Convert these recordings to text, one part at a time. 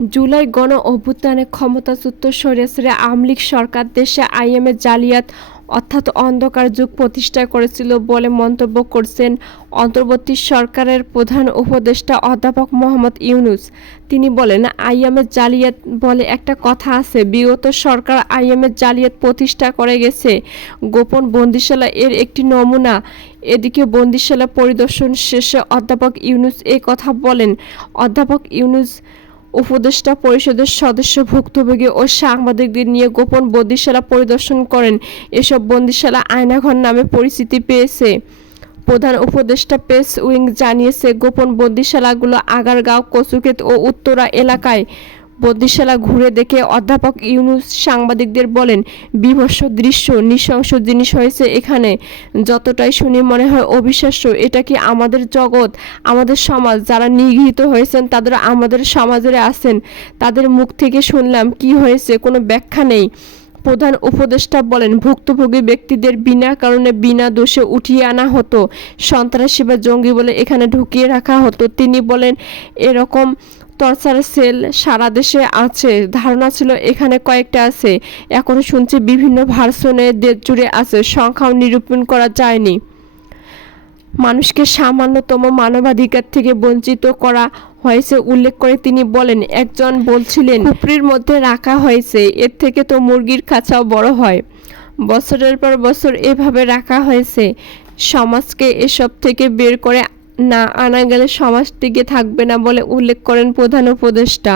জুলাই গণ অভ্যুত্থানে ক্ষমতাচ্যুত স্বৈরাচারী আওয়ামী লীগ সরকার দেশে আইএমএ জালিয়াত অর্থাৎ অন্ধকার যুগ প্রতিষ্ঠা করেছিল বলে মন্তব্য করেছেন অন্তর্বর্তী সরকারের প্রধান উপদেষ্টা অধ্যাপক মোহাম্মদ ইউনূস। তিনি বলেন, আইএমএ জালিয়াত বলে একটা কথা আছে, বিগত সরকার আইএমএ জালিয়াত প্রতিষ্ঠা করে গেছে। গোপন বন্দিশালা এর একটি নমুনা। এদিকে বন্দিশালা পরিদর্শন শেষে অধ্যাপক ইউনূস এ কথা বলেন। অধ্যাপক ইউনূস উপদেষ্টা পরিষদের সদস্য, ভুক্তভোগী ও সাংবাদিকদের নিয়ে গোপন বন্দিশালা পরিদর্শন করেন। এসব বন্দিশালা আয়নাঘর নামে পরিচিতি পেয়েছে। প্রধান উপদেষ্টা প্রেস উইং জানিয়েছে, গোপন বন্দিশালাগুলো আগারগাঁও, কচুক্ষেত ও উত্তরা এলাকায়। বন্দিশালা ঘুরে দেখে অধ্যাপক ইউনূস সাংবাদিকদের বলেন, বীভৎস দৃশ্য, নৃশংস জিনিস হয়েছে এখানে। যতটাই শুনি মনে হয় অবিশ্বাস্য। এটা কি আমাদের জগৎ, আমাদের সমাজ? যারা নিগৃহীত হয়েছেন তাদের আমাদের সমাজে আছেন, তাদের মুখ থেকে শুনলাম কি হয়েছে, কোনো ব্যাখ্যা নেই। প্রধান উপদেষ্টা বলেন, ভুক্তভোগী ব্যক্তিদের বিনা কারণে বিনা দোষে উঠিয়ে আনা হতো, সন্ত্রাসী বা জঙ্গি বলে এখানে ঢুকিয়ে রাখা হতো। তিনি বলেন, এরকম টর্চার সেল সারা দেশে আছে। ধারণা ছিল এখানে কয়েকটা আছে, এখন শুনছি বিভিন্ন ভার্সনে দেশ জুড়ে আছে, সংখ্যাও নিরূপণ করা যায়নি। মানুষকে সামান্যতম মানবাধিকার থেকে বঞ্চিত করা হয়েছে উল্লেখ করে তিনি বলেন, একজন বলছিলেন খুপরির মধ্যে রাখা হয়েছে, এর থেকে তো মুরগির খাঁচাও বড় হয়। বছরের পর বছর এভাবে রাখা হয়েছে। সমাজকে এসব থেকে বের করে না আনা গেলে সমাজ টিকে থাকবে না বলে উল্লেখ করেন প্রধান উপদেষ্টা।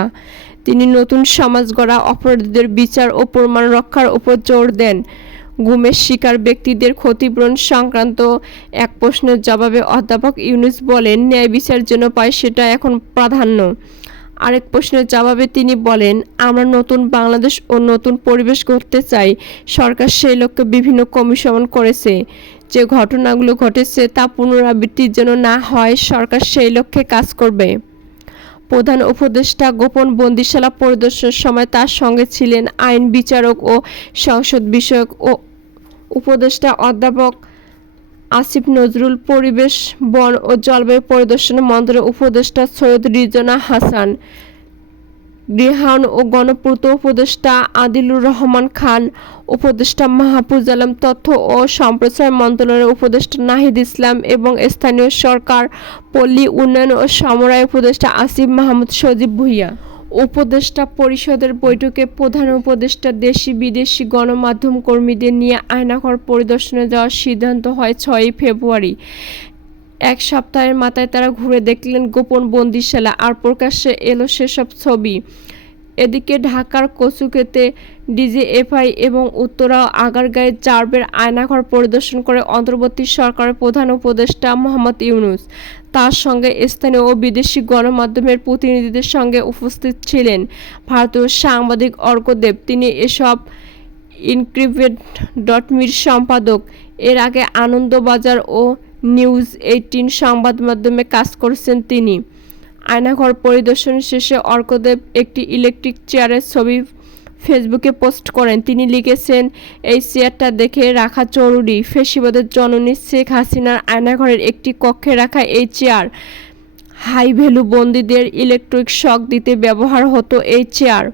তিনি নতুন সমাজ গড়া, অপরাধীদের বিচার ও প্রমাণ রক্ষার উপর জোর দেন। গুমের শিকার ব্যক্তিদের ক্ষতিপূরণ সংক্রান্ত এক প্রশ্নের জবাবে অধ্যাপক ইউনূস বলেন, ন্যায় বিচার যেন পায় সেটা এখন প্রাধান্য। আরেক প্রশ্নের জবাবে তিনি বলেন, আমরা নতুন বাংলাদেশ ও নতুন পরিবেশ গড়তে চাই। সরকার সেই লক্ষ্যে বিভিন্ন কমিশন করেছে। যে ঘটনাগুলো ঘটেছে তা পুনরাবৃত্তি যেন না হয়, সরকার সেই লক্ষ্যে কাজ করবে। প্রধান উপদেষ্টা গোপন বন্দিশালা পরিদর্শনের সময় তার সঙ্গে ছিলেন আইন বিচারক ও সংসদ বিষয়ক উপদেষ্টা অধ্যাপক আসিফ নজরুল, পরিবেশ, বন ও জলবায়ু পরিদর্শন মন্ত্রণালয়ের উপদেষ্টা সৈয়দ রিজওয়ানা হাসান, গৃহায়ন ও গণপূর্ত উপদেষ্টা আদিলুর রহমান খান, উপদেষ্টা মাহফুজ আলম, তথ্য ও সম্প্রচার মন্ত্রণালয়ের উপদেষ্টা নাহিদ ইসলাম এবং স্থানীয় সরকার, পল্লী উন্নয়ন ও সমবায় উপদেষ্টা আসিফ মাহমুদ সজীব ভূঁইয়া। উপদেষ্টা পরিষদের বৈঠকে প্রধান উপদেষ্টা দেশি বিদেশি গণমাধ্যম কর্মীদের নিয়ে আয়নাঘর পরিদর্শনে যাওয়ার সিদ্ধান্ত হয় 6 ফেব্রুয়ারি। এক সপ্তাহের মাথায় তারা ঘুরে দেখলেন গোপন বন্দিশালা, আর প্রকাশ্যে এলো সেসব ছবি। এদিকে ঢাকার কচুক্ষেতে ডিজিএফআই এবং উত্তরা আগারগাঁওয়ে র্যাবের আয়নাঘর পরিদর্শন করে অন্তর্বর্তী সরকারের প্রধান উপদেষ্টা মোহাম্মদ ইউনূস। তার সঙ্গে স্থানীয় ও বিদেশি গণমাধ্যমের প্রতিনিধিদের সঙ্গে উপস্থিত ছিলেন ভারতীয় সাংবাদিক অর্কদেব। তিনি এসব ইনক্রিভেট.মির সম্পাদক। এর আগে আনন্দবাজার ও নিউজ18 সংবাদ মাধ্যমে কাজ করেছেন তিনি। আয়নাঘর পরিদর্শন শেষে অর্কদেব একটি ইলেকট্রিক চেয়ারের ছবি ফেসবুকে পোস্ট করেন। তিনি লিখেছেন, এই চেয়ারটা দেখে রাখা জরুরি। ফ্যাসিবাদের জননী শেখ হাসিনার আয়নাঘরের একটি কক্ষে রাখা এই চেয়ার। হাই ভ্যালু বন্দীদের ইলেকট্রিক শক দিতে ব্যবহার হতো এই চেয়ার।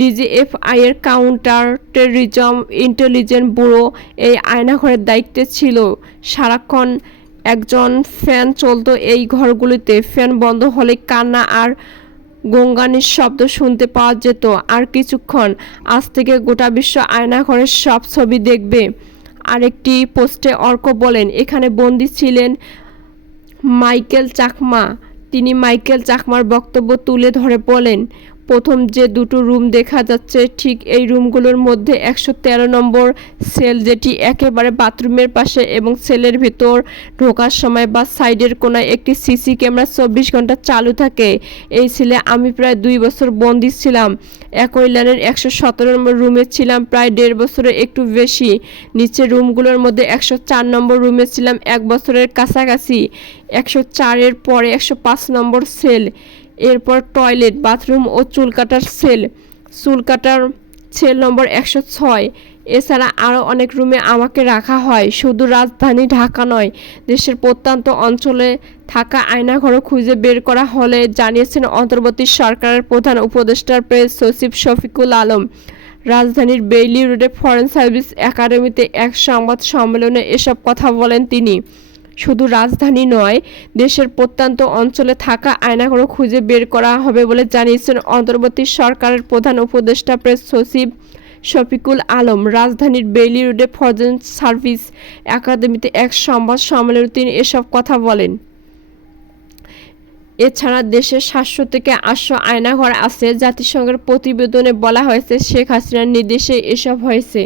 ডিজিএফআইয়ের কাউন্টার টেররিজম ইন্টেলিজেন্স ব্যুরো এই আয়নাঘরের দায়িত্বে ছিল। সারাক্ষণ একজন ফ্যান চলত এই ঘরগুলিতে। ফ্যান বন্ধ হলে কান্না আর গঙ্গানির শব্দ শুনতে পাওয়া যেত। আর কিছুক্ষণ, আজ থেকে গোটা বিশ্ব আয়নাঘরের সব ছবি দেখবে। আরেকটি পোস্টে অর্ক বলেন, এখানে বন্দী ছিলেন মাইকেল চাকমা। তিনি মাইকেল চাকমার বক্তব্য তুলে ধরে বলেন, প্রথম যে দুটো রুম দেখা যাচ্ছে ঠিক এই রুমগুলোর মধ্যে 113 নম্বর সেল, যেটি একেবারে বাথরুমের পাশে, এবং সেলের ভিতর ঢোকার সময় বা সাইডের কোনায় একটি সিসি ক্যামেরা 24 ঘন্টা চালু থাকে। এই সেলে আমি প্রায় 2 বছর বন্দী ছিলাম। একই লাইনের 117 নম্বর রুমে ছিলাম প্রায় 1.5 বছরের একটু বেশি। নিচের রুমগুলোর মধ্যে 104 নম্বর রুমে ছিলাম 1 বছরের কাছাকাছি। 104-এর পরে 105 নম্বর সেল, এরপর টয়লেট, বাথরুম ও চুল কাটার সেল। চুল কাটার সেল নম্বর 106। এছাড়া আরও অনেক রুমে আমাকে রাখা হয়। শুধু রাজধানী ঢাকা নয়, দেশের প্রত্যন্ত অঞ্চলে থাকা আয়নাঘরও খুঁজে বের করা হলে জানিয়েছেন অন্তর্বর্তী সরকারের প্রধান উপদেষ্টা প্রেস সচিব শফিকুল আলম। রাজধানীর বেইলি রোডে ফরেন সার্ভিস একাডেমিতে এক সংবাদ সম্মেলনে এসব কথা বলেন তিনি। শুধু রাজধানী নয়, দেশের প্রত্যন্ত অঞ্চলে থাকা আয়নাঘরও খুঁজে বের করা হবে বলে জানিয়েছেন অন্তর্বর্তী সরকারের প্রধান উপদেষ্টা প্রেস সচিব শফিকুল আলম। রাজধানীর বেইলি রোডে ফরেন সার্ভিস একাডেমিতে এক সংবাদ সম্মেলনে তিনি এসব কথা বলেন। এছাড়া দেশে 700 থেকে 800 আয়নাঘর আছে। জাতিসংঘের প্রতিবেদনে বলা হয়েছে, শেখ হাসিনার নির্দেশে এসব হয়েছে।